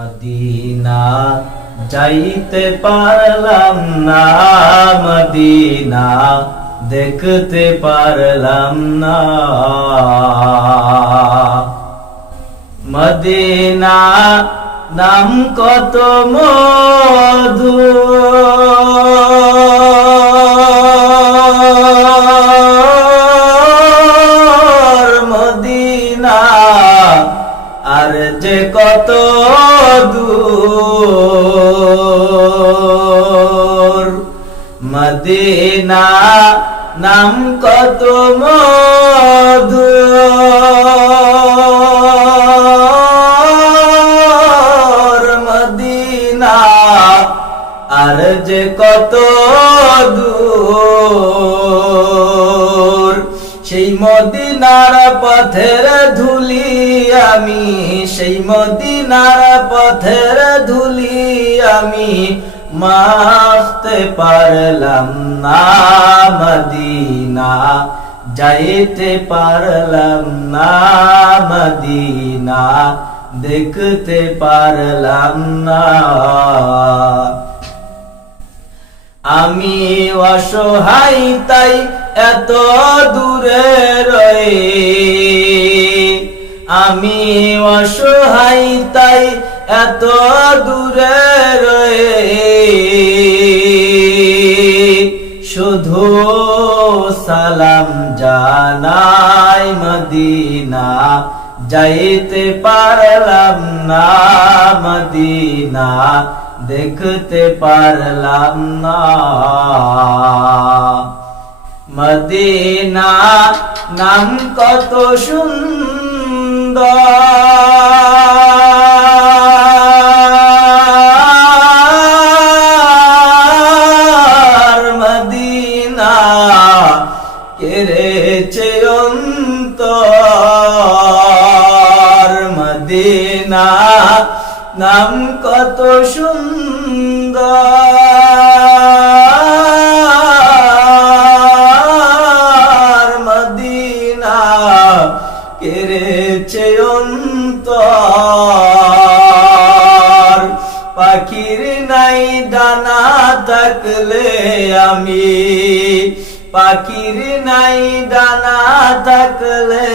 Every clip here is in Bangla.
মদিনা যাইতে পারলাম না, মদিনা দেখতে পারলাম না। মদিনা নাম কত মধু, মদিনা আর যে কত দূর। মদিনা নাম কত মধু, মদিনা আর যে কত দূর। সেই মদিনার পথের ধুলি আমি, সেই মদিনার পথের ধুলি আমি মাখতে পারলাম না, মদিনা যাইতে পারলাম না, মদিনা দেখতে পারলাম না। আমি অসহায় তাই এত দূরে রয়ে, আমি অসহায় তাই এত দূরে রয়ে, শুধু সালাম জানাই মদিনা যাইতে পারলাম না, মদিনা দেখতে পারলাম না। মদিনা নাম কত সুন্দর, মদিনা কেড়েছে অন্তর। মদিনা নাম কত সুন্দর, মদিনা কেড়েছে অন্তর। পাখির নাই ডানা থাকলে আমি, পাখির নাই ডানা থাকলে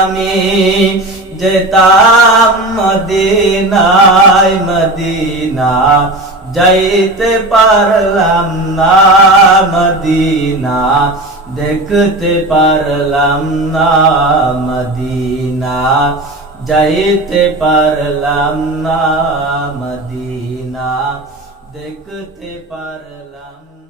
আমি যেতাম মদিনায়, মদিনা যাইতে পারলাম না, মদিনা দেখতে পারলাম না, মদিনা যাইতে পারলাম না, মদিনা দেখতে পারলাম না।